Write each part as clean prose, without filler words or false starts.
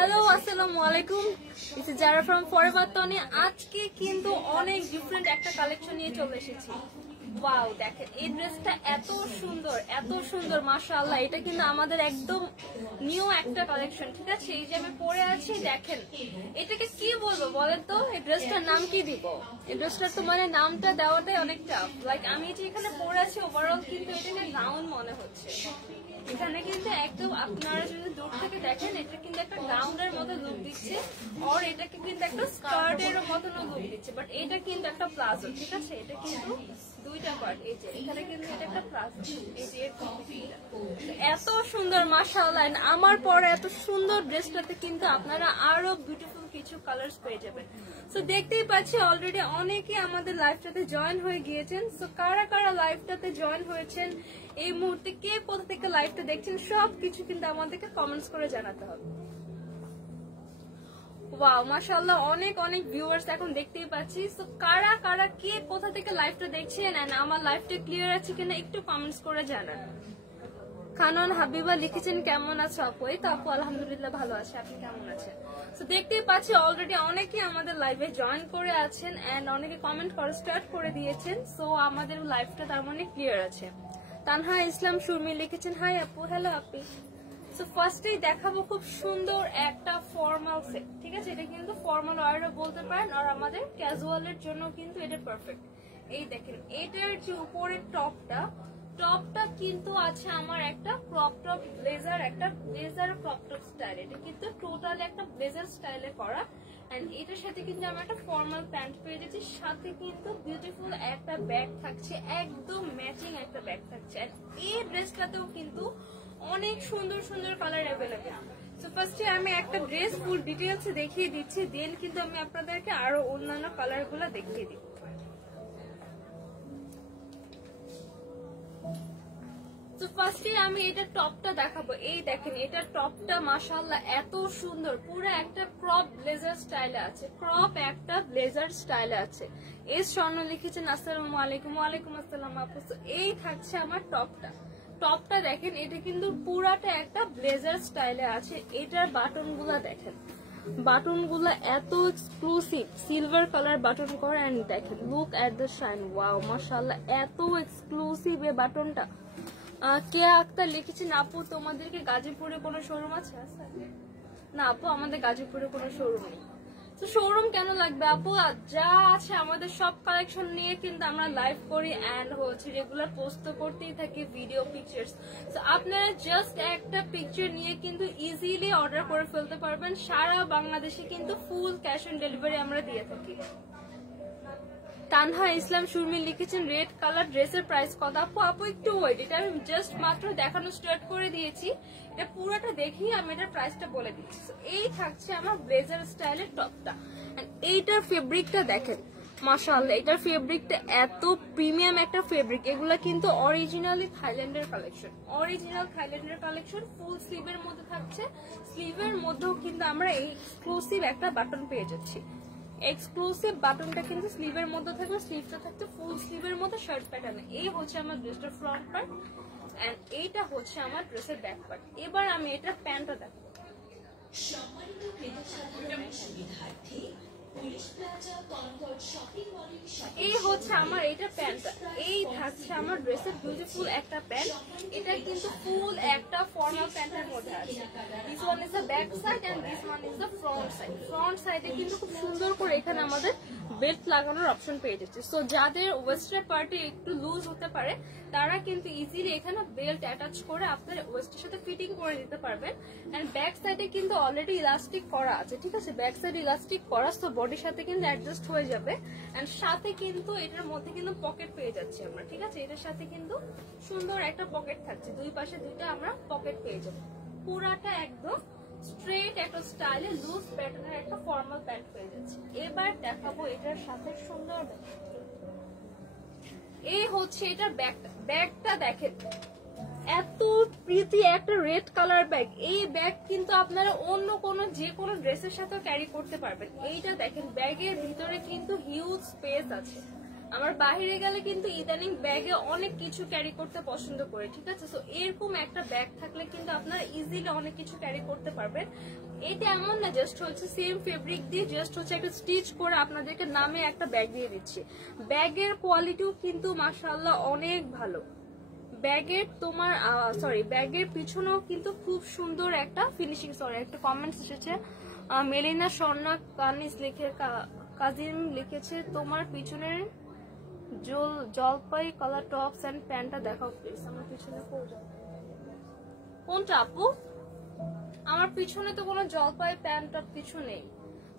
Hello আসসালামু আলাইকুম, this is Zara from forever Toni. আজকে কিন্তু অনেক ডিফারেন্ট একটা কালেকশন নিয়ে চলে এসেছি। ওয়াও, দেখেন এই ড্রেসটা এত সুন্দর মাশাআল্লাহ। এটা কিন্তু আমাদের একদম নিউ একটা কালেকশন, ঠিক আছে? এই যে আমি পরে আছি, দেখেন এটাকে কি বলবো বলেন তো? এই ড্রেসটার নাম কি দিব? এই ড্রেসটার তো মানে নামটা দেওয়াটাই অনেক টাফ। লাইক আমি যে এখানে পরে আছি ওভারঅল কিন্তু এটাকে গাউন মনে হচ্ছে। এখানে কিন্তু একদম আপনারা যদি দূর থেকে দেখেন, এটা কিন্তু একটা গাউনের মতো লুক দিচ্ছে, আর এটাকে কিন্তু একটা স্কার্টের মতো লুক দিচ্ছে, বাট এটা কিন্তু একটা প্লাজো, ঠিক আছে? এটা কিন্তু দুইটা পার্ট। এই যে এখানে কিন্তু এটা একটা প্লাজো, এই যে এত সুন্দর মাশাআল্লাহ। আমার পরে এত সুন্দর ড্রেসটাতে কিন্তু আপনারা আরো বিউটিফুল কিছু কালার্স পেয়ে যাবেন। সো দেখতেই পাচ্ছি অলরেডি অনেকে আমাদের লাইভটাতে জয়েন হয়ে গিয়েছেন। সো কারা কারা লাইভটাতে জয়েন হয়েছেন, এই মুহূর্তে কে কোথা থেকে লাইভটা দেখছেন, সবকিছু কিন্তু আমাদেরকে কমেন্টস করে জানাতে হবে। ওয়াও মাশাআল্লাহ, অনেক অনেক ভিউয়ার্স এখন দেখতেই পাচ্ছি। সো কারা কারা কে কোথা থেকে লাইভটা দেখছেন এন্ড আমার লাইভটা ক্লিয়ার আছে কিনা একটু কমেন্টস করে জানান। খানন হাবিবা লিখেছেন কেমন আছো আপু? এই তো আপু আলহামদুলিল্লাহ ভালো আছে, আপনি কেমন আছেন? তো দেখতেই পাচ্ছি অলরেডি অনেকে আমাদের লাইভে জয়েন করে আছেন এন্ড অনেকে কমেন্ট করা স্টার্ট করে দিয়েছেন। সো আমাদের লাইভটা তার মানে ক্লিয়ার আছে। তানহা ইসলাম সুমি লিখেছেন হাই আপু। হ্যালো আপি। সো ফার্স্টেই দেখাবো খুব সুন্দর একটা ফর্মাল সেট, ঠিক আছে? এটা কিন্তু ফর্মাল ওয়্যারও বলতে পারেন, আর আমাদের ক্যাজুয়ালের জন্য কিন্তু এটা পারফেক্ট। এই দেখেন এটার যে উপরের টপটা কিন্তু আছে আমার একটা ক্রপ টপ ব্লেজার, একটা ব্লেজার ক্রপ টপ স্টাইল। এটা কিন্তু টোটালি একটা ব্লেজার স্টাইলে করা, এন্ড এটার সাথে কিন্তু আমার একটা ফর্মাল প্যান্ট পেয়ে যাচ্ছি, সাথে কিন্তু বিউটিফুল একটা ব্যাগ থাকছে, একদম ম্যাচিং একটা ব্যাগ থাকছে। এন্ড এই ড্রেসটাতেও কিন্তু অনেক সুন্দর সুন্দর কালার অ্যাভেলেবেল। সো ফার্স্টে আমি একটা ড্রেস ফুল ডিটেলস দেখিয়ে দিচ্ছি, দেন কিন্তু আমি আপনাদেরকে আরো অন্যান্য কালার গুলো দেখিয়ে দিই। তো ফার্স্টে আমি এটা টপটা দেখাবো। এই দেখেন এটা টপটা মাশাআল্লাহ এত সুন্দর, পুরো একটা ক্রপ ব্লেজার স্টাইলে আছে, ক্রপ একটা ব্লেজার স্টাইলে আছে। এস স্বর্ণ লিখেছেন আসসালামু আলাইকুম। ওয়ালাইকুম আসসালাম আপু। এই থাকছে আমার টপটা দেখেন, এটা কিন্তু পুরাটা একটা ব্লেজার স্টাইলে আছে। এটার বাটন গুলা দেখেন, বাটন গুলা এত এক্সক্লুসিভ, সিলভার কালার বাটন করা, এন্ড দেখেন look at the shine. Wow মাশাআল্লাহ এত এক্সক্লুসিভ এই বাটনটা। কে আক্তার লিখেছেন আপু তোমাদেরকে গাজীপুরে কোনো শোরুম আছে? না আপু, আমাদের গাজীপুরে কোনো শোরুম নেই। তো শোরুম কেন লাগবে আপু? যা আছে আমাদের সব কালেকশন নিয়ে কিন্তু আমরা লাইভ করি এন্ড হচ্ছে রেগুলার পোস্ট করতেই থাকি ভিডিও পিকচার্স। তো আপনারা জাস্ট একটা পিকচার নিয়ে কিন্তু ইজিলি অর্ডার করে ফেলতে পারবেন। সারা বাংলাদেশে কিন্তু ফুল ক্যাশ অন ডেলিভারি আমরা দিয়ে থাকি। তানহা ইসলাম সুরমি লিখেছেন রেড কালার ড্রেসের প্রাইস কত? আপু একটু ওয়েট, এটা আমি জাস্ট মাত্র দেখানো স্টার্ট করে দিয়েছি, এটা পুরোটা দেখেই আমি এটার প্রাইসটা বলে দিচ্ছি। এই থাকছে আমার ব্লেজার স্টাইলের টপটা, এইটার ফেব্রিকটা দেখেন মাশাআল্লাহ, এটার ফেব্রিকটা এত প্রিমিয়াম একটা ফেব্রিক। এগুলা কিন্তু অরিজিনালি থাইল্যান্ডের কালেকশন, ফুল স্লিভের মধ্যে থাকছে। স্লিভের মধ্যেও কিন্তু আমরা এই এক্সক্লুসিভ একটা বাটন পেয়ে যাচ্ছি। এক্সক্লুসিভ বাটনটা কিন্তু স্লিভের মধ্যে থাকবে, স্লিভটা থাকছে ফুল স্লিভের মধ্যে শার্ট প্যাটার্নে। এই হচ্ছে আমার ড্রেসটার ফ্রন্ট পার্ট এন্ড এইটা হচ্ছে আমার ড্রেসের ব্যাক পার্ট। এবার আমি এটা প্যান্টটা দেখাবো। এই হচ্ছে আমার এটা প্যান্টটা, এই থাকছে আমার ড্রেসের বিউটিফুল একটা প্যান্ট। এটা কিন্তু ফুল একটা ফর্মাল প্যান্টের মধ্যে আছে। This one is the back side and this one is the front side. Front সাইডে কিন্তু খুব সুন্দর করে এখানে আমাদের বেল্ট লাগানোর অপশন পেয়ে যাচ্ছে। সো যাদের ওয়েস্টের পার্টে একটু লুজ হতে পারে তারা কিন্তু ইজিলি এখানে বেল্ট অ্যাটাচ করে আপনার ওয়েস্টের সাথে ফিটিং করে দিতে পারবেন। এন্ড ব্যাক সাইডে কিন্তু অলরেডি ইলাস্টিক করা আছে, ঠিক আছে? ব্যাক সাইড ইলাস্টিক করা, সো বডির সাথে কিন্তু অ্যাডজাস্ট হয়ে যাবে। এন্ড সাথে কিন্তু এটার মধ্যে কিন্তু পকেট পেয়ে যাচ্ছি আমরা, ঠিক আছে? এটার সাথে কিন্তু সুন্দর একটা পকেট থাকছে, দুই পাশে দুইটা আমরা পকেট পেয়ে যাবো। পুরাটা একদম স্ট্রেট একটা স্টাইলে লুজ প্যাটার্নের একটা ফর্মাল প্যান্ট পেয়ে যাচ্ছে। এবার দেখাবো এটার সাথে সুন্দর ব্যাগ। এই হচ্ছে এটার ব্যাগটা দেখেন এত প্রীতি একটা রেড কালার ব্যাগ। এই ব্যাগ কিন্তু আপনারা অন্য যে কোনো ড্রেসের সাথে ক্যারি করতে পারবেন। এইটা দেখেন ব্যাগের ভিতরে কিন্তু হিউজ স্পেস আছে, আমার বাইরে গেলে কিন্তু ইদানিং ব্যাগে অনেক কিছু ক্যারি করতে পছন্দ করি, ঠিক আছে? সো এরকম একটা ব্যাগ থাকলে কিন্তু আপনারা ইজিলি অনেক কিছু ক্যারি করতে পারবেন। এটা এমন না জাস্ট হচ্ছে সেম ফেব্রিক দিয়ে জাস্ট হচ্ছে একটা স্টিচ করে আপনাদেরকে নামে একটা ব্যাগ দিয়ে দিচ্ছি। ব্যাগের কোয়ালিটিও কিন্তু মাশাআল্লাহ অনেক ভালো। ব্যাগের ব্যাগের পিছনেও কিন্তু খুব সুন্দর একটা ফিনিশিং। একটা কমেন্টস এসেছে, মেলিনা স্বর্ণা কানিজ কাজিম লিখেছে, তোমার পিছনের জলপাই কালার টপস এন্ড প্যান্টটা দেখাও প্লিজ। আমার পিছনে কোনটা আপু? আমার পিছনে তো কোনো জলপাই প্যান্ট টপ কিছু নেই।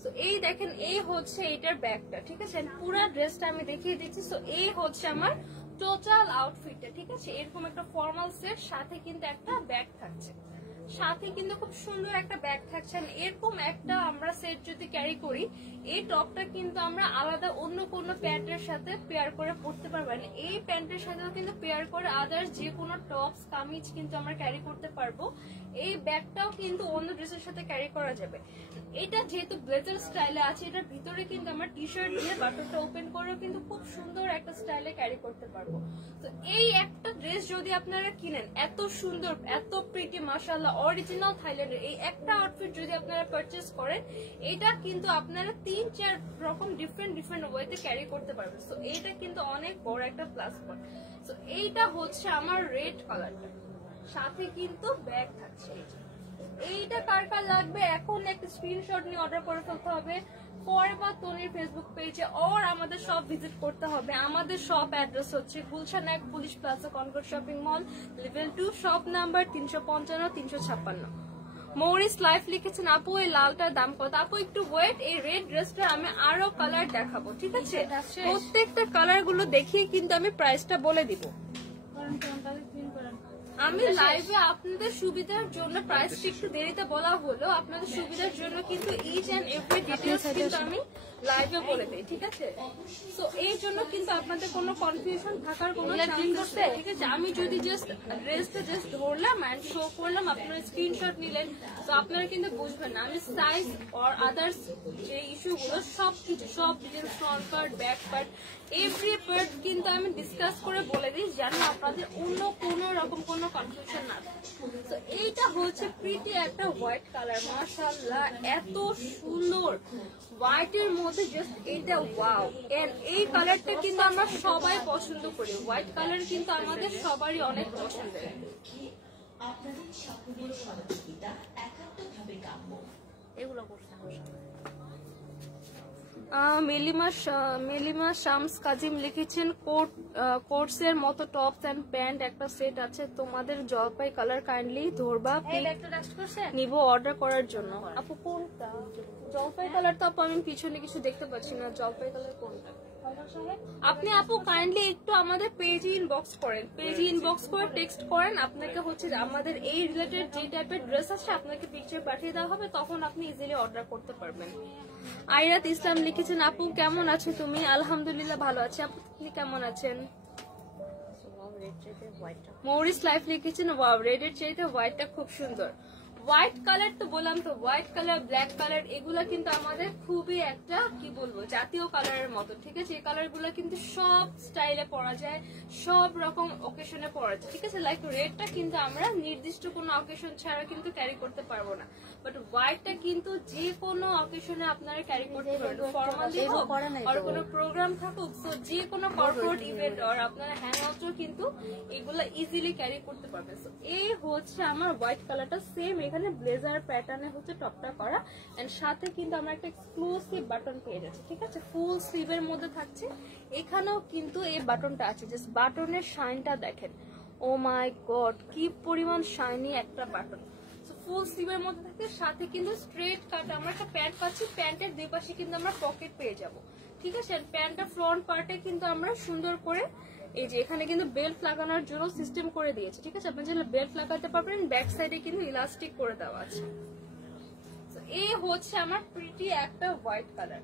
তো এই দেখেন, এই হচ্ছে এটার ব্যাগটা, ঠিক আছে? পুরো ড্রেসটা আমি দেখিয়ে দিচ্ছি। তো এই হচ্ছে আমার টোটাল আউটফিটটা, ঠিক আছে? এরকম একটা ফর্মাল সেট, সাথে কিন্তু একটা ব্যাগ থাকছে, সাথে কিন্তু খুব সুন্দর একটা ব্যাগ থাকছে। এরকম একটা আমরা সেট যদি ক্যারি করি, এই টপটা কিন্তু আমরা আলাদা অন্য কোনো প্যান্টের সাথে পেয়ার করে পরতে পারবেন। এই প্যান্টের সাথেও কিন্তু পেয়ার করে আদার্স যে কোনো টপস কামিজ কিন্তু আমরা ক্যারি করতে পারবো। এই ব্যাগটাও কিন্তু অন্য ড্রেসের সাথে ক্যারি করা যাবে। এটা যেহেতু ব্লেজার স্টাইলে আছে, এটার ভিতরে কিন্তু আমরা টি শার্ট দিয়ে বাটনটা ওপেন করেও কিন্তু খুব সুন্দর একটা স্টাইলে ক্যারি করতে পারবো। তো এই একটা ড্রেস যদি আপনারা কিনেন, এত সুন্দর, এত প্রিটি, মাশাআল্লাহ অরিজিনাল থাইল্যান্ডের এই একটা আউটফিট যদি আপনারা পারচেজ করেন, এটা কিন্তু আপনারা 3-4 রকম ডিফারেন্ট ওয়েতে ক্যারি করতে পারবেন। তো এইটা কিন্তু অনেক বড় একটা প্লাস পয়েন্ট। তো এইটা হচ্ছে আমার রেড কালারটা, সাথে কিন্তু ব্যাগ থাকছে। এইটা কার কার লাগবে এখন একটা স্ক্রিনশট নিয়ে অর্ডার করে ফেলতে হবে। ফরএভার তনির ফেসবুক পেজে আর আমাদের শপ ভিজিট করতে হবে। আমাদের শপ অ্যাড্রেস হচ্ছে Gulshan 1 police plaza Concord shopping mall, level 2, shop number 355-356। Morris life লিখেছেন, আপু এই লালটার দাম কত? আপু একটু ওয়েট, এই রেড ড্রেসটা আমি আরো কালার দেখাবো, ঠিক আছে? প্রত্যেকটা কালার গুলো দেখিয়ে কিন্তু আমি প্রাইসটা বলে দিব। আমি লাইভে আপনাদের সুবিধার জন্য প্রাইসটা একটু দেরিতে বলা হলো, আপনাদের সুবিধার জন্য কিন্তু ইচ এন্ড এভরি ডিটেইলস কিন্তু আমি লাইভে বলে দেই, ঠিক আছে? সো এই জন্য কিন্তু আপনাদের কোনো কনফিউশন থাকার কোনো চান্স নেই, ঠিক আছে? আমি যদি জাস্ট ড্রেসটা জাস্ট ধরলাম এন্ড শো করলাম, আপনারা স্ক্রিনশট নিলেন, তো আপনারা কিন্তু বুঝবেন না আমি সাইজ অর আদার্স যে ইস্যুগুলো সবকিছু, সব details, front part, back part, every part কিন্তু আমি ডিসকাস করে বলে দিই, যেন আপনাদের অন্য কোনো রকম কোনো কনফিউশন না থাকে। তো এইটা হচ্ছে প্রিটি একটা হোয়াইট কালার, মাশাআল্লাহ এত সুন্দর হোয়াইটের মধ্যে, জাস্ট এটা ওয়াও। এন্ড এই কালারটা কিন্তু আমরা সবাই পছন্দ করি, হোয়াইট কালার কিন্তু আমাদের সবারই অনেক পছন্দের। এগুলো করছে মেলিমা শামস কাজিম লিখেছেন, কোর্সের মতো টপস এন্ড প্যান্ট একটা সেট আছে তোমাদের, জলপাই কালার কাইন্ডলি ধরবা, নিব অর্ডার করার জন্য। আপু কোনটা? জলপাই কালার তো আপু আমি পিছনে কিছু দেখতে পাচ্ছি না, জলপাই কালার কোনটা? আপনি আপু কাইন্ডলি একটু আমাদের পেজে ইনবক্স করেন, পেজে ইনবক্স করে টেক্সট করেন, আপনাকে হচ্ছে আমাদের এই রিলেটেড যে টাইপের ড্রেস আছে আপনাকে পিকচার পাঠিয়ে দেওয়া হবে, তখন আপনি ইজিলি অর্ডার করতে পারবেন। আইরাত ইসলাম লিখেছেন, আপু কেমন আছো তুমি? আলহামদুলিল্লাহ ভালো আছি, আপু আপনি কেমন আছেন? মরিস লাইফ লিখেছেন, ওয়াও রেডের চাইতে হোয়াইটটা খুব সুন্দর। হোয়াইট কালার তো বললাম তো, হোয়াইট কালার, ব্ল্যাক কালার এগুলা কিন্তু আমাদের খুবই একটা কি বলবো জাতীয় কালারের মতো, ঠিক আছে? এই কালার গুলা কিন্তু সব স্টাইলে পরা যায়, সব রকম অকেশনে পরা যায়, ঠিক আছে? লাইক রেডটা কিন্তু আমরা নির্দিষ্ট কোনো অকেশন ছাড়া কিন্তু ক্যারি করতে পারবো না, বাট হোয়াইটটা কিন্তু যে কোনো অকেশনে আপনারা ক্যারি করতে পারবেন, ফর্মালি হোক আর কোনো প্রোগ্রাম থাকুক, সো যে কোনো কর্পোরেট ইভেন্ট আর আপনারা হ্যাং আউটও কিন্তু এগুলা ইজিলি ক্যারি করতে পারবেন। সো এই হচ্ছে আমার হোয়াইট কালারটা, সেম এখানে ব্লেজার প্যাটার্নে হচ্ছে টপটা করা, এন্ড সাথে কিন্তু আমরা একটা এক্সক্লুসিভ বাটন পেয়ে যাচ্ছি, ঠিক আছে? ফুল স্লিভের মধ্যে থাকছে, এখানেও কিন্তু এই বাটনটা আছে, জাস্ট বাটনের শাইনটা দেখেন, ও মাই গড কি পরিমাণ শাইনি একটা বাটন। ফুল স্লিভের মধ্যে থাকে, সাথে কিন্তু স্ট্রেট কাট আমরা একটা প্যান্ট পাচ্ছি, প্যান্টের দুই পাশে কিন্তু আমরা পকেট পেয়ে যাব, ঠিক আছে? প্যান্টটা ফ্রন্ট পার্টে কিন্তু আমরা সুন্দর করে এই যে এখানে কিন্তু বেল্ট লাগানোর জন্য সিস্টেম করে দিয়েছে, ঠিক আছে? আপনি চাইলে বেল্ট লাগাতে পারবেন, ব্যাক সাইডে কিন্তু ইলাস্টিক করে দেওয়া আছে। এই হচ্ছে আমার প্রিটি একটা হোয়াইট কালার,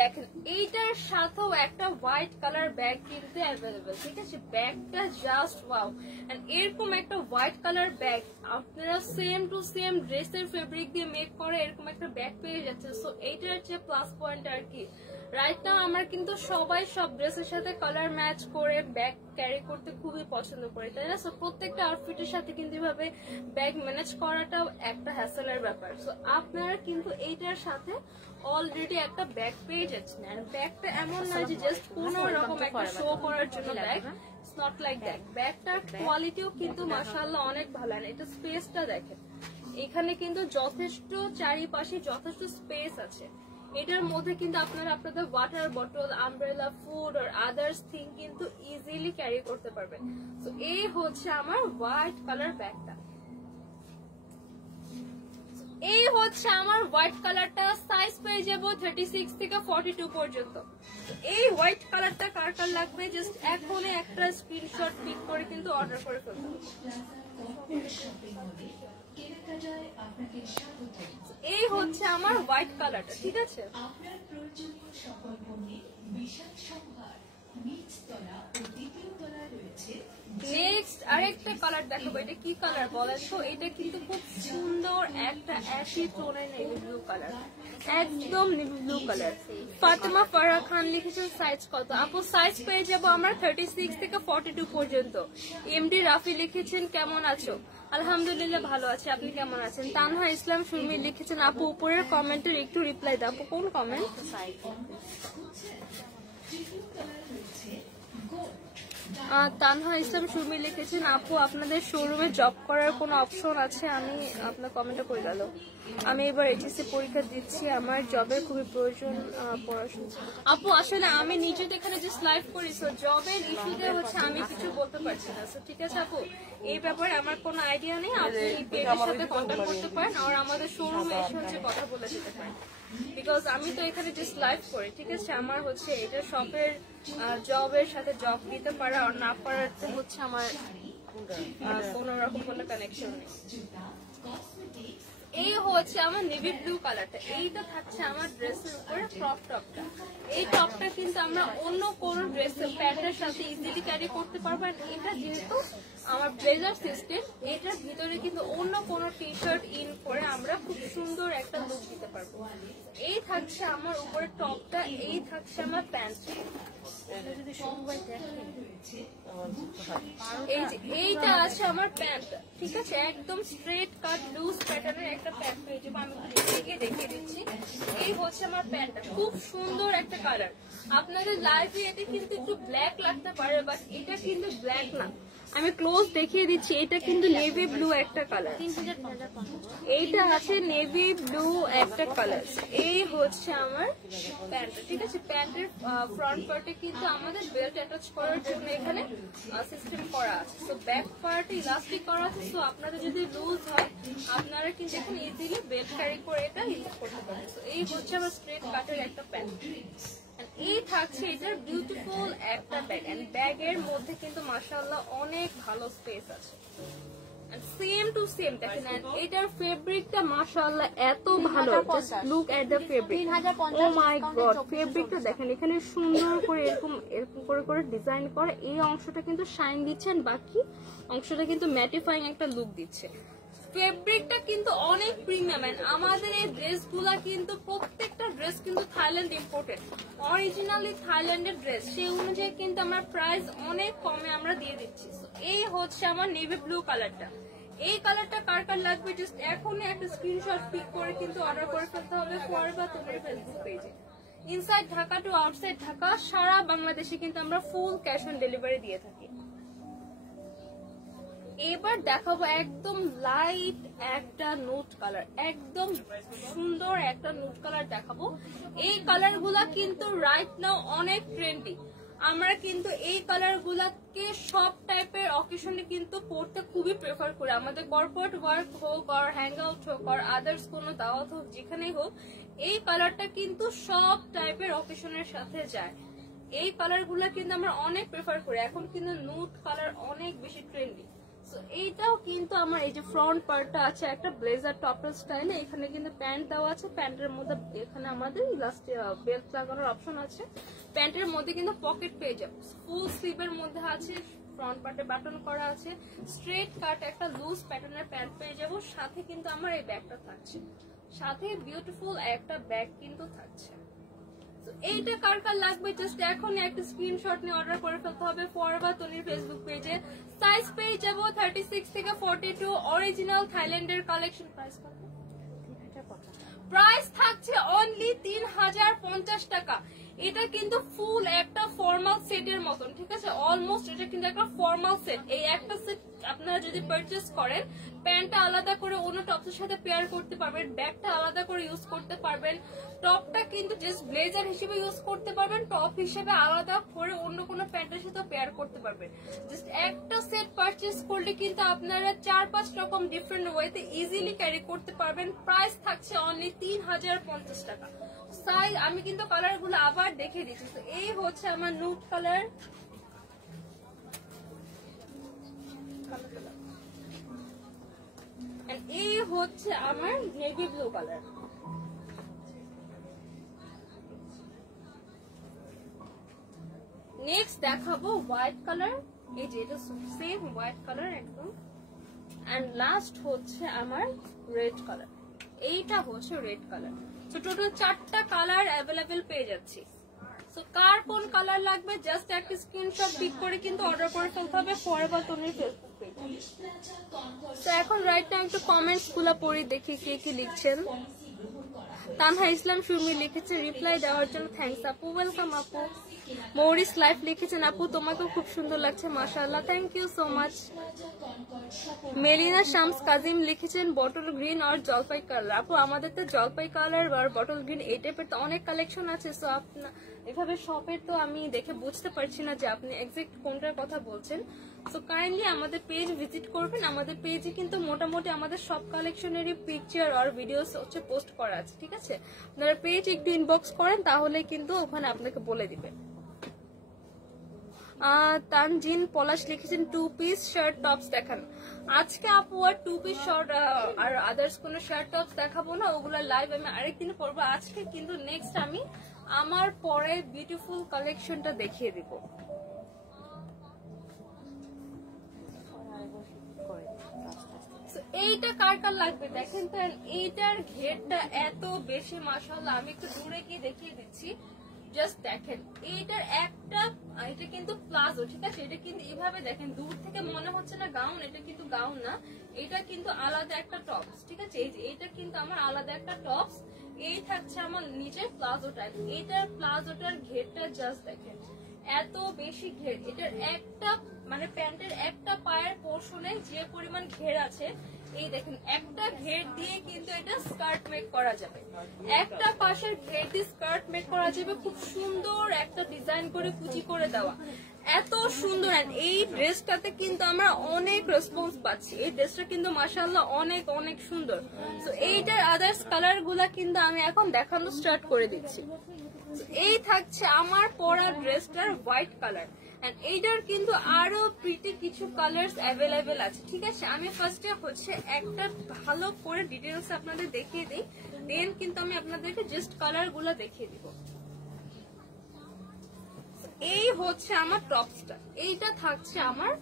দেখেন এইটার সাথেও একটা হোয়াইট কালার ব্যাগ কিন্তু অ্যাভেলেবেল, ঠিক আছে? ব্যাগটা জাস্ট ওয়াও। এন্ড এরকম একটা হোয়াইট কালার ব্যাগ আপনারা সেম টু সেম ড্রেসের ফেব্রিক দিয়ে মেক করে এরকম একটা ব্যাগ পেয়ে যাচ্ছে। সো এইটার যে প্লাস পয়েন্ট আর কি, রাইট নাও আমরা কিন্তু সবাই সব ড্রেসের সাথে কালার ম্যাচ করে ব্যাগ ক্যারি করতে খুবই পছন্দ করি, তাই না? সো প্রত্যেকটা আউটফিটের সাথে কিন্তু এভাবে ব্যাগ ম্যানেজ করাটাও একটা হ্যাসেলের ব্যাপার। সো আপনারা কিন্তু এইটার সাথে অলরেডি একটা ব্যাগ পেয়ে যাচ্ছেন। আর ব্যাগটা এমন নয় যে জাস্ট কোন রকম একটা শো করার জন্য bag, it's not like that. ব্যাগটার কোয়ালিটিও কিন্তু মাশাআল্লাহ অনেক ভালো। আর এটা স্পেসটা দেখেন, এখানে কিন্তু যথেষ্ট চারিপাশে যথেষ্ট স্পেস আছে। এটার মধ্যে কিন্তু আপনারা আপনাদের ওয়াটার বটল, আমব্রেলা, ফুড আর আদার্স থিং কিন্তু ইজিলি ক্যারি করতে পারবেন। তো এই হচ্ছে আমার হোয়াইট কালার ব্যাগটা। এই হচ্ছে আমার হোয়াইট কালারটা, সাইজ পেয়ে যাবো 36 থেকে 42 পর্যন্ত। এই হোয়াইট কালারটা কার কার লাগবে জাস্ট এখনই একটা স্ক্রিনশট পিক করে কিন্তু অর্ডার করে ফেলতে হবে। এই হচ্ছে আমার হোয়াইট কালারটা, ঠিক আছে? নেক্সট আরেকটা কালার দেখাবো। এটা কি কালার বলেন তো? এটা কিন্তু খুব সুন্দর একটা অ্যাশি টোনের নেভি ব্লু কালার, একদম navy blue colour. Fatema Farha Khan লিখেছেন সাইজ কত? আপু সাইজ পেয়ে যাবো আমরা 36 থেকে 42 পর্যন্ত। এমডি রাফি লিখেছেন কেমন আছো? আলহামদুলিল্লাহ ভালো আছে, আপনি কেমন আছেন? তানহা ইসলাম সুমি লিখেছেন আপু উপরের কমেন্টের একটু রিপ্লাই দাও। আপু কোন কমেন্ট? তানহা ইসলাম সুমি লিখেছেন আপু আপনাদের শোরুমে জব করার কোনো অপশন আছে? আমি আপনার কমেন্টটা করে গেল। আমি এবার এইচএসসি পরীক্ষা দিচ্ছি, আমার জবের খুবই প্রয়োজন পড়াশোনা। আপু আসলে আমি নিজে তো এখানে জাস্ট লাইভ করি, সো জবের ইস্যুতে হচ্ছে আমি কিছু বলতে পারছি না। সো ঠিক আছে আপু, এই ব্যাপারে আমার কোনো আইডিয়া নেই। আপনি পেজের সাথে কন্ট্যাক্ট করতে পারেন আর আমাদের শোরুমে এসে হচ্ছে কথা বলে যেতে পারেন, বিকজ আমি তো এখানে জাস্ট লাইভ করি, ঠিক আছে? আমার হচ্ছে এটা শপের জবের সাথে জব দিতে পারা আর না পারার তো হচ্ছে আমার কোন রকম কোনো কানেকশন নেই। এই হচ্ছে আমার নেভি ব্লু কালারটা, এইটা থাকছে আমার ড্রেসের উপরে ক্রপ টপটা। এই টপটা কিন্তু আমরা অন্য কোন ড্রেসের প্যান্টের সাথে ইজিলি ক্যারি করতে পারবো। আর এটা যেহেতু আমার ব্লেজার সিস্টেম, এটার ভিতরে কিন্তু অন্য কোনো টি শার্ট ইন করে আমরা খুব সুন্দর একটা লুক দিতে পারবো। এই থাকছে আমার উপরে টপটা, এই থাকছে আমার প্যান্ট। এইটা আছে আমার প্যান্ট, ঠিক আছে? একদম স্ট্রেট কাট লুজ প্যাটার্নের একটা প্যান্ট পেয়ে যাবো। আমি দেখিয়ে দিচ্ছি। এই হচ্ছে আমার প্যান্টটা, খুব সুন্দর একটা কালার। আপনাদের লাইফে এটা কিন্তু একটু ব্ল্যাক লাগতে পারে, বাট এটা কিন্তু ব্ল্যাক না। আমি ক্লোজ দেখিয়ে দিচ্ছি, এটা কিন্তু নেভি ব্লু একটা কালার। এইটা আছে নেভি ব্লু একটা কালার। এই হচ্ছে আমার প্যান্ট, ঠিক আছে? প্যান্টের ফ্রন্ট পার্টে কিন্তু আমাদের বেল্ট অ্যাটাচ করার জন্য এখানে সিস্টেম করা আছে। তো ব্যাক পার্টে ইলাস্টিক করা আছে। সো আপনাদের যদি লুজ হয় আপনারা কিন্তু এখানে ইজিলি বেল্ট ক্যারি করে এটা ইউজ করতে পারেন। তো এই হচ্ছে আমার স্ট্রেট কাটের একটা প্যান্ট। এই থাকছে এটার বিউটিফুল একটা ব্যাগ, এন্ড ব্যাগের মধ্যে কিন্তু মাশাআল্লাহ অনেক ভালো স্পেস আছে। সেম টু সেম দেখেন, এটার ফেব্রিকটা মাশাআল্লাহ এত ভালো। Just look at the fabric, oh my god, ফেব্রিকটা দেখেন। এখানে সুন্দর করে এরকম করে ডিজাইন করা। এই অংশটা কিন্তু শাইন দিচ্ছেন, বাকি অংশটা কিন্তু ম্যাটিফাইং একটা লুক দিচ্ছে। ফেব্রিকটা কিন্তু অনেক প্রিমিয়াম। এন্ড আমাদের এই ড্রেসগুলা কিন্তু প্রত্যেকটা ড্রেস কিন্তু থাইল্যান্ড ইম্পোর্টেড, অরিজিনালি থাইল্যান্ডের ড্রেস। সেই অনুযায়ী কিন্তু আমার প্রাইস অনেক কমে আমরা দিয়ে দিচ্ছি। এই হচ্ছে আমার নেভি ব্লু কালারটা। এই কালারটা কার কার লাগবে জাস্ট এখনই একটা স্ক্রিনশট পিক করে কিন্তু অর্ডার করে ফেলতে হবে ফরবা তোমার ফেসবুক পেজে। Inside Dhaka to outside Dhaka সারা বাংলাদেশে কিন্তু আমরা ফুল ক্যাশ অন ডেলিভারি দিয়ে থাকি। এবার দেখাবো একদম লাইট একটা নোট কালার, একদম সুন্দর একটা নোট কালার দেখাবো। এই কালার গুলা কিন্তু রাইট নাও অনেক ট্রেন্ডি। আমরা কিন্তু এই কালার গুলাকে সব টাইপের অকেশনে কিন্তু পড়তে খুবই প্রেফার করি। আমাদের কর্পোরেট ওয়ার্ক হোক আর হ্যাং আউট হোক আর আদার্স কোনো দাওয়াত হোক, যেখানেই হোক এই কালারটা কিন্তু সব টাইপের অকেশনের সাথে যায়। এই কালার গুলা কিন্তু আমরা অনেক প্রেফার করি। এখন কিন্তু নুড কালার অনেক বেশি ট্রেন্ডি। এইটাও কিন্তু আমার এই যে ফ্রন্ট পার্টটা আছে একটা ব্লেজার টপের স্টাইলে, এখানে কিন্তু প্যান্ট দেওয়া আছে, প্যান্টের মধ্যে এখানে আমাদের ইলাস্টিক বেল্ট লাগানোর অপশন আছে, প্যান্টের মধ্যে কিন্তু পকেট পেয়ে যাবে, ফুল স্লিভের মধ্যে আছে, ফ্রন্ট পার্টে বাটন করা আছে, স্ট্রেট কাট একটা লুজ প্যাটার্নের প্যান্ট পেয়ে যাবো, সাথে কিন্তু আমার এই ব্যাগটা থাকছে, সাথে বিউটিফুল একটা ব্যাগ কিন্তু থাকছে। এইটা কার কার লাগবে জাস্ট এখন একটা স্ক্রিনশট নিয়ে অর্ডার করে ফেলতে হবে ফরএভার তনির ফেসবুক পেজে। সাইজ পেয়ে যাবো 36 থেকে 42, অরিজিনাল থাইল্যান্ডের কালেকশন। প্রাইস থাকছে অনলি 3050 টাকা। এটা কিন্তু ফুল একটা ফর্মাল সেটের মতন, ঠিক আছে, অলমোস্ট এটা কিন্তু একটা ফর্মাল সেট। এই একটা সেট আপনারা যদি পারচেজ করেন, প্যান্টটা আলাদা করে অন্য টপসের সাথে পেয়ার করতে পারবেন, ব্যাগটা আলাদা করে ইউজ করতে পারবেন, টপটা কিন্তু জাস্ট ব্লেজার হিসেবে ইউজ করতে পারবেন, টপ হিসেবে আলাদা করে অন্য কোনো প্যান্টের সাথে পেয়ার করতে পারবেন। জাস্ট একটা সেট পারচেজ করলে কিন্তু আপনারা 4-5 রকম ডিফারেন্ট ওয়েতে ইজিলি ক্যারি করতে পারবেন। প্রাইস থাকছে অনলি 3050 টাকা। সাইজ আমি কিন্তু কালার গুলো আবার দেখিয়ে দিচ্ছি। তো এই হচ্ছে আমার নুড কালার, এই হচ্ছে আমার নেভি ব্লু কালার, নেক্সট দেখাবো হোয়াইট কালার, এই যে এটা সেম হোয়াইট কালার একদম, এন্ড লাস্ট হচ্ছে আমার রেড কালার, এইটা হচ্ছে রেড কালার। তো টোটাল 4টা কালার অ্যাভেলেবেল পেয়ে যাচ্ছি। সো কার কোন কালার লাগবে জাস্ট একটা স্ক্রিনশট পিক করে কিন্তু অর্ডার করে ফেলতে হবে ফরএভার তনির ফেসবুক পেজে। তো এখন রাইট নাও একটু কমেন্টস গুলো পড়ি, দেখি কে কি লিখছেন। তানহা ইসলাম সুমি লিখেছে রিপ্লাই দেওয়ার জন্য থ্যাঙ্কস আপু, ওয়েলকাম আপু। মৌরিস লাইফ লিখেছেন আপু তোমাকেও খুব সুন্দর লাগছে মাশাআল্লাহ, thank you so much. Melina Shams Kazim লিখেছেন বটল গ্রিন আর জলপাই কালার। আপু আমাদের তো জলপাই কালার আর বটল গ্রিন এই টাইপের তো অনেক কালেকশন আছে, সো আপনার এভাবে শপের তো আমি দেখে বুঝতে পারছি না যে আপনি এক্সাক্ট কোনটার কথা বলছেন। সো কাইন্ডলি আমাদের পেজ ভিজিট করবেন, আমাদের পেজে কিন্তু মোটামুটি আমাদের সব কালেকশনেরই পিকচার আর ভিডিওস হচ্ছে পোস্ট করা আছে, ঠিক আছে, আপনারা পেজ একটু ইনবক্স করেন তাহলে কিন্তু ওখানে আপনাকে বলে দিবে। তানজিন পলাশ লিখেছেন 2 পিস শার্ট টপস দেখান। আজকে আপু আর 2 পিস শার্ট আর আদার্স কোনো শার্ট টপস দেখাবো না, ওগুলো লাইভ আমি আরেকদিন করবো। আজকে কিন্তু নেক্সট আমি আমার পরে বিউটিফুল কালেকশনটা দেখিয়ে দিব। এইটা কার কার লাগবে দেখেন তো, এইটার ঘেরটা এত বেশি মাশাআল্লাহ, আমি একটু দূরে গিয়ে দেখিয়ে দিচ্ছি, জাস্ট দেখেন এইটার একটা, এটা কিন্তু প্লাজো, ঠিক আছে, এটা কিন্তু এইভাবে দেখেন দূর থেকে মনে হচ্ছে না গাউন, এটা কিন্তু গাউন না, এটা কিন্তু আলাদা একটা টপস, ঠিক আছে, এই যে এটা কিন্তু আমার আলাদা একটা টপস, এই থাকছে আমার নিচে প্লাজোটা, এইটার প্লাজোটার ঘেরটা জাস্ট দেখেন এত বেশি ঘের, এটার একটা মানে প্যান্টের একটা পায়ের পোর্শনে যে পরিমাণ ঘের আছে, এই দেখেন একটা ঘের দিয়ে কিন্তু এটা স্কার্ট মেক করা যাবে, একটা পাশের ঘের দিয়ে স্কার্ট মেক করা যাবে, খুব সুন্দর একটা ডিজাইন করে কুচি করে দেওয়া, এত সুন্দর। এই ড্রেসটাতে কিন্তু আমরা অনেক রেসপন্স পাচ্ছি, এই ড্রেসটা কিন্তু মাশাআল্লাহ অনেক অনেক সুন্দর। তো এইটার আদার্স কালার গুলা কিন্তু আমি এখন দেখানো স্টার্ট করে দিচ্ছি। এই থাকছে আমার পরা ড্রেসটার হোয়াইট কালার, এন্ড এইটার কিন্তু আরো প্রিটি কিছু কালার্স অ্যাভেলেবেল আছে, ঠিক আছে। আমি ফার্স্টে হচ্ছে একটা ভালো করে ডিটেলস আপনাদের দেখিয়ে দিই, দেন কিন্তু আমি আপনাদেরকে জাস্ট কালার গুলা দেখিয়ে দিব। এই হচ্ছে আমার টপসটা, এইটা থাকছে আমার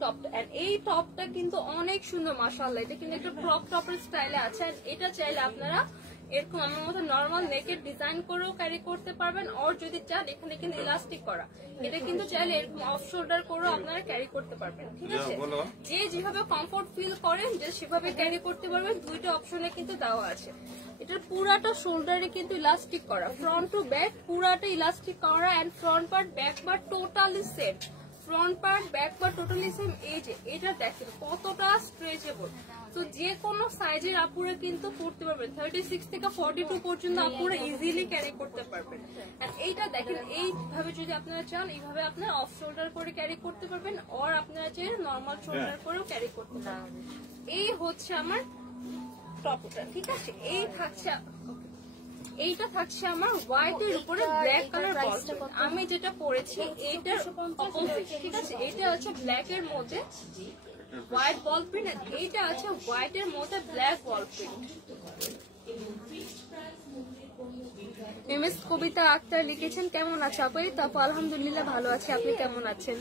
টপটা, এন্ড এই টপটা কিন্তু অনেক সুন্দর মাশাআল্লাহ, এটা কিন্তু একটা ক্রপ টপের স্টাইলে আছে, আর এটা চাইলে আপনারা এরকম আমার মতো নর্মাল নেকের ডিজাইন করেও ক্যারি করতে পারবেন, আর যদি চান এখানে কিন্তু ইলাস্টিক করা, এটা কিন্তু চাইলে এরকম অফ শোল্ডার করেও আপনারা ক্যারি করতে পারবেন, ঠিক আছে, যে যেভাবে কমফোর্ট ফিল করেন যে সেভাবে ক্যারি করতে পারবেন, দুইটা অপশনে কিন্তু দেওয়া আছে। এটার পুরাটা শোল্ডারে কিন্তু ইলাস্টিক করা, ফ্রন্ট টু ব্যাক পুরাটা ইলাস্টিক করা, and front part back part totally same, front part back part totally same. এই যে এটা দেখেন কতটা স্ট্রেচেবল, তো যে কোনো সাইজের আপুরা কিন্তু পড়তে পারবেন, 36 থেকে 42 পর্যন্ত আপুরা ইজিলি ক্যারি করতে পারবেন। আর এইটা দেখেন এইভাবে যদি আপনারা চান এইভাবে আপনারা অফ শোল্ডার করে ক্যারি করতে পারবেন, আর আপনারা যে নর্মাল শোল্ডার করেও ক্যারি করতে পারবেন। এই হচ্ছে আমার টপটা, ঠিক আছে। এইটা থাকছে আমার হোয়াইট এর উপরে ব্ল্যাক কালার বল, আমি যেটা পরেছি এইটার অপোজিট, ঠিক আছে, এটা হচ্ছে ব্ল্যাক এর মধ্যে হোয়াইট বল প্রিন্ট, এইটা আছে হোয়াইটের মধ্যে ব্ল্যাক বল প্রিন্ট। এমএস কবিতা আক্তার লিখেছেন কেমন আছে আপু? এই তো আপু আলহামদুলিল্লাহ ভালো আছে, আপনি কেমন আছেন?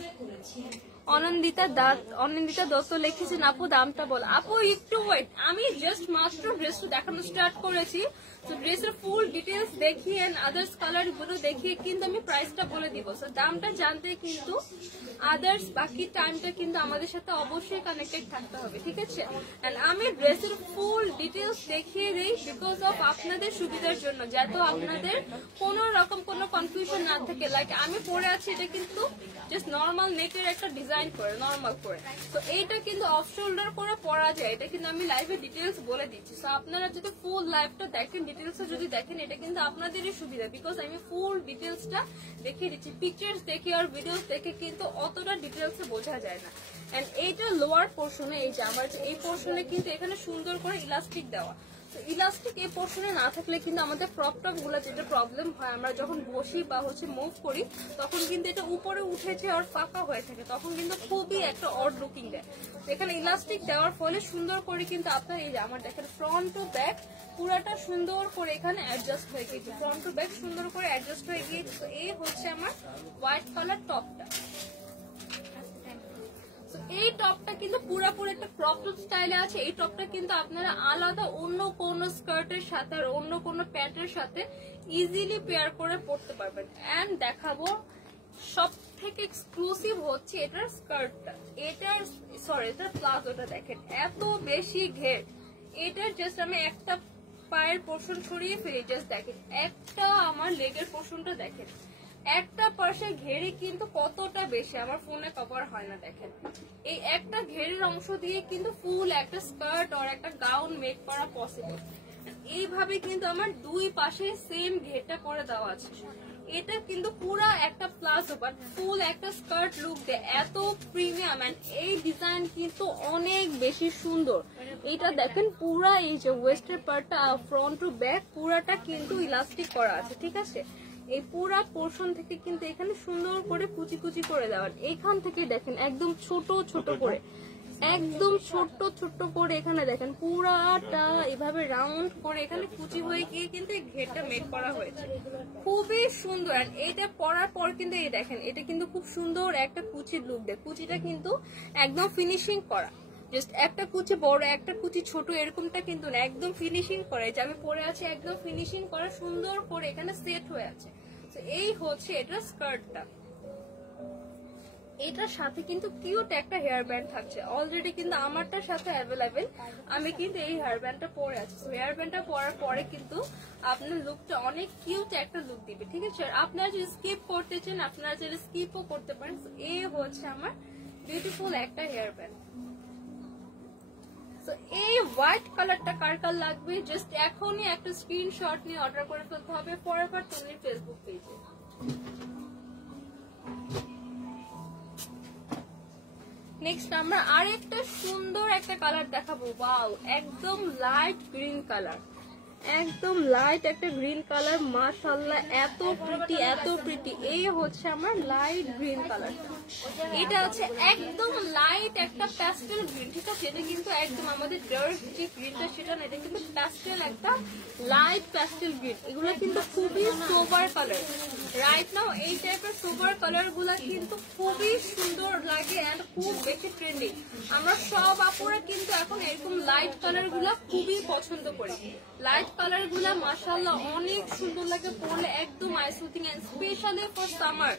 অনন্দিতা দত্ত লিখেছেন আপু দামটা বল। আপু একটু ওয়েট, আমি জাস্ট মাত্র ড্রেসটা দেখানো স্টার্ট করেছি, তো ড্রেসের ফুল ডিটেলস দেখিয়ে এন্ড আদার্স কালার গুলো দেখিয়ে কিন্তু আমি প্রাইসটা বলে দিব। সো দামটা জানতে কিন্তু আদার্স বাকি টাইমটা কিন্তু আমাদের সাথে অবশ্যই কানেক্টেড থাকতে হবে, ঠিক আছে? এন্ড আমি ড্রেসের ফুল ডিটেলস দেখিয়ে দিই বিকজ অফ আপনাদের সুবিধার জন্য, যাতে আপনাদের কোন রকম কোনো কনফিউশন না থাকে। লাইক আমি পরে আছি, এটা কিন্তু জাস্ট নর্মাল নেকের একটা ডিজাইন করে নর্মাল করে, তো এইটা কিন্তু অফ শোল্ডার করে পরা যায়, এটা কিন্তু আমি লাইভে ডিটেলস বলে দিচ্ছি। সো আপনারা যদি ফুল লাইভটা দেখেন, ডিটেলস যদি দেখেন, এটা কিন্তু আপনাদেরই সুবিধা বিকজ আমি ফুল ডিটেলসটা দেখিয়ে দিচ্ছি। পিকচার্স দেখে আর ভিডিওস দেখে কিন্তু অতটা ডিটেলস বোঝা যায় না। এন্ড এইটা লোয়ার পোর্শনে, এই যে আমার এই পোর্শনে কিন্তু এখানে সুন্দর করে ইলাস্টিক দেওয়া। ইলাস্টিক এই পোর্শনে না থাকলে কিন্তু আমাদের ক্রপ টপ গুলো যেটা প্রবলেম হয়, আমরা যখন বসি বা মুভ করি তখন কিন্তু এটা উপরে উঠেছে আর ফাঁকা হয়ে থাকে, তখন কিন্তু খুবই একটা অড লুকিং দেয়। এখানে ইলাস্টিক দেওয়ার ফলে সুন্দর করে কিন্তু আপনার এই যে আমার দেখেন ফ্রন্ট টু ব্যাক পুরাটা সুন্দর করে এখানে অ্যাডজাস্ট হয়ে গিয়েছে, ফ্রন্ট টু ব্যাক সুন্দর করে অ্যাডজাস্ট হয়ে গিয়েছে। তো এই হচ্ছে আমার হোয়াইট কালার টপটা। এই টপটা কিন্তু পুরোপুরি একটা ক্রপ টপ স্টাইলে আছে। এই টপটা কিন্তু আপনারা আলাদা অন্য কোন স্কার্টের সাথে আর অন্য কোন প্যান্টের সাথে ইজিলি পেয়ার করে পরতে পারবেন। এন্ড দেখাবো সব থেকে এক্সক্লুসিভ হচ্ছে এটার স্কার্টটা, এটার প্লাজোটা দেখেন এত বেশি ঘের। এটার জাস্ট আমি একটা পায়ের পোর্শন সরিয়ে ফেলি, জাস্ট দেখেন একটা আমার লেগের পোর্শনটা দেখেন, একটা পাশে ঘেরে কিন্তু কতটা বেশি, আমার ফোনে কভার হয় না। দেখেন এই একটা ঘেরের অংশ দিয়ে কিন্তু ফুল একটা স্কার্ট আর একটা গাউন মেক করা পসিবল। এইভাবে কিন্তু আমার দুই পাশে সেম ঘেরটা করে দেওয়া আছে। এটা কিন্তু পুরা একটা প্লাজো বাট ফুল একটা স্কার্ট লুক দেয়, এত প্রিমিয়াম। এন্ড এই ডিজাইন কিন্তু অনেক বেশি সুন্দর। এটা দেখেন পুরা এই যে ওয়েস্টের পার্টটা ফ্রন্ট টু ব্যাক পুরাটা কিন্তু ইলাস্টিক করা আছে, ঠিক আছে? এই পুরা পোর্শন থেকে কিন্তু এখানে সুন্দর করে কুচি কুচি করে দেওয়ার, এইখান থেকে দেখেন একদম ছোট ছোট করে, একদম ছোট্ট ছোট্ট করে এখানে দেখেন পুরাটা এভাবে রাউন্ড করে এখানে কুচি হয়ে গিয়ে কিন্তু এই ঘেরটা মেক করা হয়েছে, খুবই সুন্দর। আর এটা পরার পর কিন্তু এই দেখেন এটা কিন্তু খুব সুন্দর একটা কুচির লুক দেয়। কুচিটা কিন্তু একদম ফিনিশিং করা, জাস্ট একটা কুচি বড় একটা কুচি ছোট এরকমটা কিন্তু না, একদম ফিনিশিং করে যে আমি পরে আছি একদম ফিনিশিং করা সুন্দর করে এখানে সেট হয়ে আছে। তো এই হচ্ছে এটা স্কার্টটা। এটার সাথে কিন্তু কিউট একটা হেয়ার ব্যান্ড থাকছে, অলরেডি কিন্তু আমারটার সাথে অ্যাভেলেবেল, আমি কিন্তু এই হেয়ার ব্যান্ডটা পরে আছি। হেয়ার ব্যান্ডটা পরার পরে কিন্তু আপনার লুকটা অনেক কিউট একটা লুক দিবে, ঠিক আছে? আপনারা যদি স্কিপ করতে চান আপনারা যদি স্কিপও করতে পারেন। এই হচ্ছে আমার বিউটিফুল একটা হেয়ার ব্যান্ড। তো এই হোয়াইট কালারটা কার কার লাগবে জাস্ট এখনই একটা স্ক্রিনশট নিয়ে অর্ডার করে ফেলতে হবে ফরএভার টুনির ফেসবুক পেজে। নেক্সট আমরা আরেকটা সুন্দর একটা কালার দেখাবো। ওয়াও, একদম লাইট গ্রিন কালার, একদম লাইট একটা গ্রিন কালার, মাশাআল্লাহ এত প্রিটি এত প্রিটি। এই হচ্ছে আমার লাইট গ্রিন কালার, এটা হচ্ছে একদম লাইট একটা প্যাস্টেল গ্রিন, ঠিক আছে? এটা কিন্তু একদম আমাদের ডার্ক যে গ্রিনটা সেটা না, এটা কিন্তু প্যাস্টেল একটা লাইট প্যাস্টেল গ্রিন। এগুলো কিন্তু খুবই সোবার কালার, রাইট নাও এই টাইপের সোবার কালার গুলা কিন্তু খুবই সুন্দর লাগে এন্ড খুব বেশি ট্রেন্ডিং। আমরা সব আপুরা কিন্তু এখন এরকম লাইট কালার গুলা খুবই পছন্দ করি। লাইট কালার গুলা মাশাআল্লাহ অনেক সুন্দর লাগে পরলে, একদম eye soothing. And specially for summer,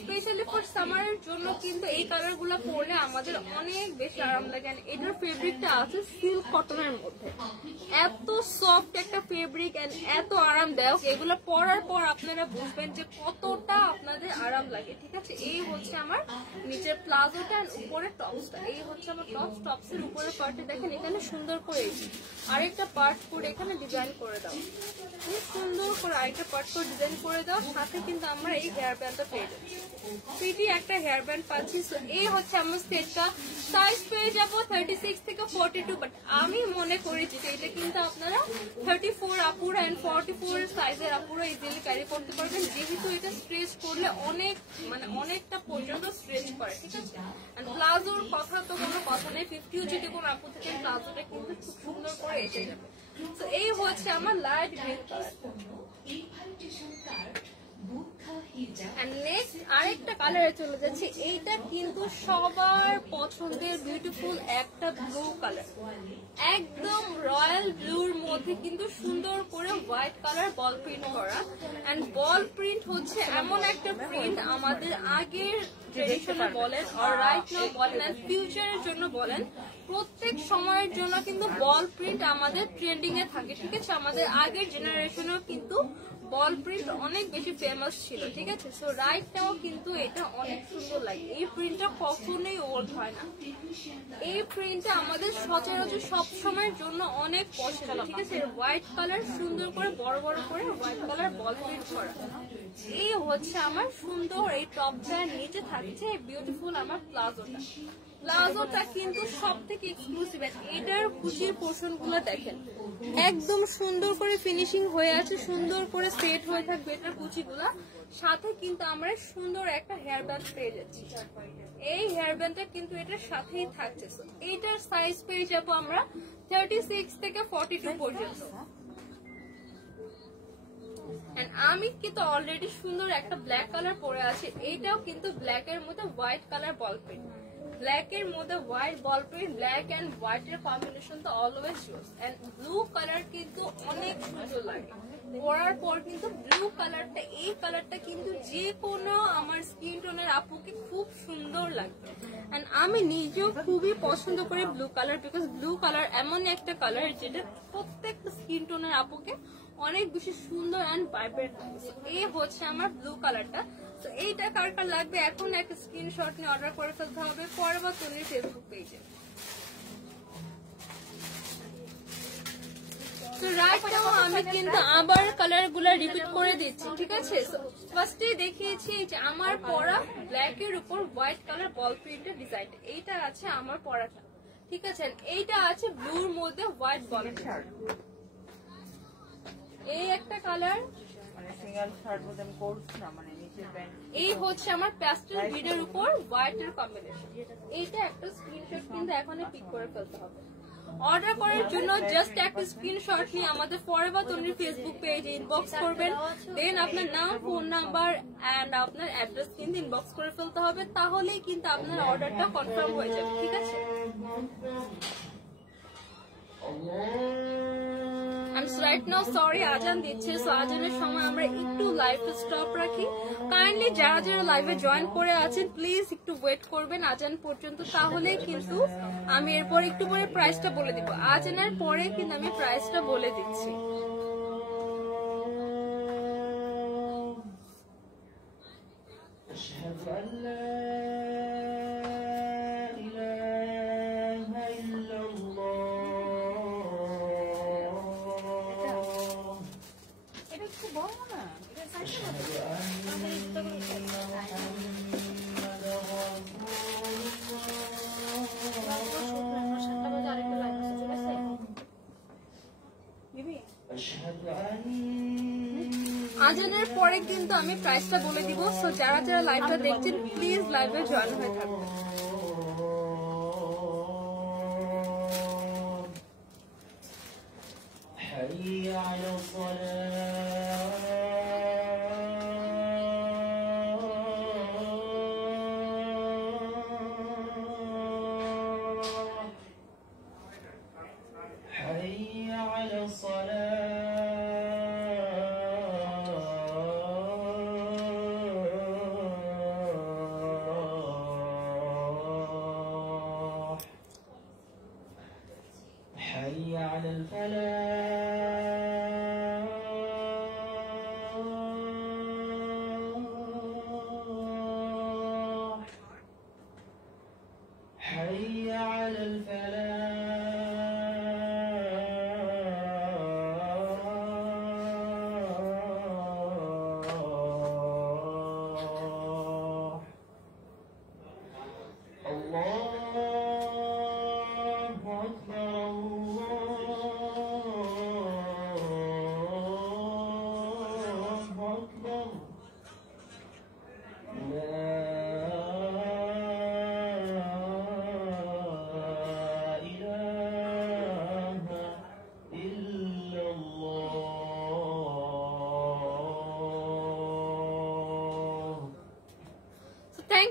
specially for সামারের জন্য কিন্তু এই কালার গুলা পরলে আমাদের অনেক বেশি আরাম লাগে। এটার ফেব্রিকটা আছে সিল্ক কটনের মধ্যে, এত সফট একটা ফেব্রিক এন্ড এত আরামদায়ক। এগুলো পরার পর আপনারা বুঝবেন যে কতটা আপনাদের আরাম লাগে, ঠিক আছে? এই হচ্ছে আমার নিচের প্লাজোটা আর উপরে টপসটা। এই হচ্ছে আমার টপস, টপসের উপরের পার্টে দেখেন এখানে সুন্দর করে আরেকটা পার্ট করে এখানে ডিজাইন করে দাও, খুব সুন্দর করে আরেকটা পার্ট করে ডিজাইন করে দাও। সাথে কিন্তু আমরা এই হেয়ার ব্যান্ডটা পেয়ে যাবো। প্রিটি একটা হেয়ার ব্যান্ড পাচ্ছি। সো এই হচ্ছে আমার সেটটা। সাইজ পেয়ে যাবো 36 থেকে 42, বাট আমি মনে করি যে এটা কিন্তু আপনারা 34 আপুরা এন্ড 44 সাইজের আপুরা ইজিলি ক্যারি করতে পারবেন, যেহেতু এটা স্ট্রেচ করলে অনেক মানে অনেকটা পর্যন্ত স্ট্রেচ করে, ঠিক আছে। এন্ড প্লাজোর কথা তো কোনো কথা নেই, 50 যদি কোনো আপু থেকে প্লাজোটা কিন্তু খুব সুন্দর করে এসে যাবে। তো এই হচ্ছে আমার লাইট গ্রিন কালার। নেক্সট আরেকটা কালারে চলে যাচ্ছে, এইটা কিন্তু সবার পছন্দের বিউটিফুল একটা ব্লু কালার, একদম রয়্যাল ব্লুর মধ্যে কিন্তু সুন্দর করে হোয়াইট কালার বল প্রিন্ট করা। এন্ড বল প্রিন্ট হচ্ছে এমন একটা প্রিন্ট আমাদের আগের ট্রেডিশনে বলেন আর রাইট নাও বলেন আর ফিউচারের জন্য বলেন, প্রত্যেক সময়ের জন্য কিন্তু বল প্রিন্ট আমাদের ট্রেন্ডিং এ থাকে, ঠিক আছে। আমাদের আগের জেনারেশনেও কিন্তু বল প্রিন্ট অনেক বেশি ফেমাস ছিল, ঠিক আছে। সো রাইট নাও কিন্তু এটা অনেক সুন্দর লাগে, এই প্রিন্টটা কখনোই ওল্ড হয় না। এই প্রিন্টটা আমাদের সচরাচর সব সময়ের জন্য অনেক পছন্দ, ঠিক আছে। হোয়াইট কালার সুন্দর করে বড় বড় করে হোয়াইট কালার বল প্রিন্ট করা। এই হচ্ছে আমার সুন্দর এই টপটার নিচে থাকছে বিউটিফুল আমার প্লাজোটা। প্লাজোটা কিন্তু সব থেকে এক্সক্লুসিভ, এটার কুচির পোর্শন গুলো দেখেন একদম সুন্দর করে ফিনিশিং হয়ে আছে, সুন্দর করে সেট হয়ে থাকবে এটার কুচিগুলা। সাথে কিন্তু আমরা সুন্দর একটা হেয়ার ব্যান্ড পেয়ে যাচ্ছি, এই হেয়ার ব্যান্ডটা কিন্তু এটার সাথেই থাকছে। এইটার সাইজ পেয়ে যাবো আমরা 36 থেকে 42 পর্যন্ত। আমি কিন্তু অলরেডি সুন্দর একটা ব্ল্যাক কালার পরে আছে, এইটাও কিন্তু ব্ল্যাক এর মধ্যে white colour ball print, black এর মধ্যে white ball print, black and white এর কম্বিনেশন তো always use. And blue colour কিন্তু অনেক সুন্দর লাগে পরার পর, কিন্তু ব্লু কালারটা এই কালারটা কিন্তু যে কোনো আমার স্কিন টোনের আপুকে খুব সুন্দর লাগবে। এন্ড আমি নিজেও খুবই পছন্দ করি blue colour, because blue colour এমন একটা কালার যেটা প্রত্যেকটা স্কিন টোনের আপুকে অনেক বেশি সুন্দর এন্ড ভাইব্রেন্ট লাগে। এই হচ্ছে আমার ব্লু কালারটা। তো এইটা কার কার লাগবে এখন একটা স্ক্রিনশট নিয়ে অর্ডার করে ফেলতে হবে ফরএভার তন্নির ফেসবুক পেজে। তো রাইট নাও আমি কিন্তু আবার কালার গুলা রিপিট করে দিচ্ছি, ঠিক আছে। ফার্স্টে দেখিয়েছি যে আমার পরা ব্ল্যাক এর উপর হোয়াইট কালার বল প্রিন্টের ডিজাইন, এইটা আছে আমার পরাটা, ঠিক আছে। এইটা আছে ব্লুর মধ্যে হোয়াইট বল প্রিন্ট, এই একটা কালার, এই হচ্ছে আমার প্যাস্টেল গ্রিনের উপর হোয়াইট এর কম্বিনেশন। এইটা একটা স্ক্রিনশট কিন্তু এখন পিক করে ফেলতে হবে। অর্ডার করার জন্য জাস্ট একটা স্ক্রিনশট নিয়ে আমাদের ফরএভার তন্নির ফেসবুক পেজে ইনবক্স করবেন, দেন আপনার নাম, ফোন নাম্বার এন্ড আপনার অ্যাড্রেস কিন্তু ইনবক্স করে ফেলতে হবে, তাহলেই কিন্তু আপনার অর্ডারটা কনফার্ম হয়ে যাবে, ঠিক আছে। রাইট নাও সরি আজান দিচ্ছে, সো আজানের সময় আমরা একটু লাইভটা স্টপ রাখি। কাইন্ডলি যারা যারা লাইভে জয়েন করে আছেন প্লিজ একটু ওয়েট করবেন আজান পর্যন্ত, তাহলে কিন্তু আমি এরপর একটু পরে প্রাইসটা বলে দিব। আজানের পরে কিন্তু আমি প্রাইসটা বলে দিচ্ছি। আজানের পরে কিন্তু আমি প্রাইসটা বলে দিব, সো যারা যারা লাইভটা দেখছেন প্লিজ লাইভে জয়েন হয়ে থাকবেন।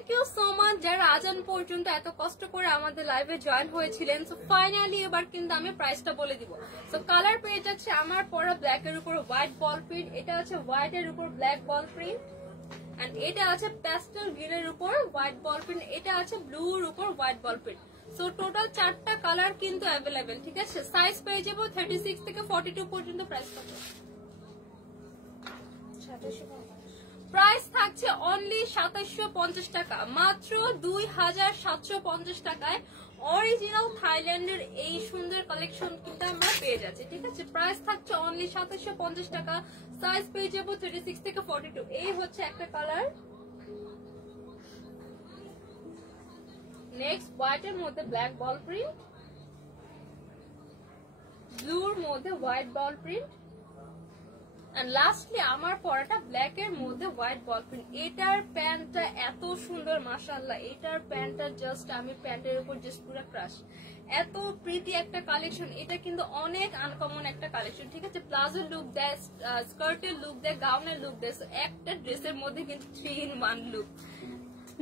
থ্যাংক ইউ সো মাচ যারা আজান পর্যন্ত এত কষ্ট করে আমাদের লাইভে জয়েন হয়েছিলেন। সো ফাইনালি এবার কিন্তু আমি প্রাইসটা বলে দিব। সো কালার পেয়ে যাচ্ছে আমার পরা ব্ল্যাক এর উপর হোয়াইট বল প্রিন্ট, এটা আছে হোয়াইট এর উপর ব্ল্যাক বল প্রিন্ট, এন্ড এটা আছে প্যাস্টেল গ্রিন এর উপর হোয়াইট বল প্রিন্ট, এটা আছে ব্লুর উপর white ball print. So total 4টা কালার কিন্তু অ্যাভেলেবেল, ঠিক আছে। সাইজ পেয়ে যাবো 36 থেকে 42 পর্যন্ত। প্রাইস কত? প্রাইস থাকছে অনলি 2750 টাকা, মাত্র 2750 টাকায় অরিজিনাল থাইল্যান্ডের এই সুন্দর কালেকশন কিন্তু আমরা পেয়ে যাচ্ছি, ঠিক আছে। প্রাইস থাকছে অনলি 2750 টাকা, সাইজ পেয়ে যাবো 36 থেকে 42। এই হচ্ছে একটা কালার। নেক্সট হোয়াইটের মধ্যে ব্ল্যাক বল প্রিন্ট, ব্লুর মধ্যে white ball print, and lastly আমার পরাটা ব্ল্যাক এর মধ্যে হোয়াইট বল প্রিন্ট। এটার প্যান্টটা এত সুন্দর মাশাআল্লাহ, এটার প্যান্টটা জাস্ট আমি প্যান্টের উপর জাস্ট পুরো ক্রাশ। এত প্রিটি একটা কালেকশন, এটা কিন্তু অনেক আনকমন একটা কালেকশন, ঠিক আছে। প্লাজো লুক দেয়, স্কার্টের লুক দেয়, গাউনের লুক দেয়, একটা ড্রেসের মধ্যে কিন্তু 3 in 1 লুক।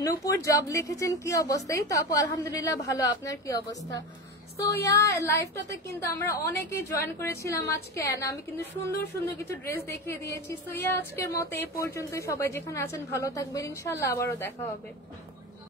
নূপুর জব লিখেছেন কি অবস্থা? এই তো আপু আলহামদুলিল্লাহ ভালো, আপনার কি অবস্থা? সো ইয়া লাইভটাতে কিন্তু আমরা অনেকেই জয়েন করেছিলাম আজকে, এন্ড আমি কিন্তু সুন্দর সুন্দর কিছু ড্রেস দেখিয়ে দিয়েছি। সো ইয়া আজকের মতো এই পর্যন্ত, সবাই যেখানে আছেন ভালো থাকবেন, ইনশাআল্লাহ আবারও দেখা হবে।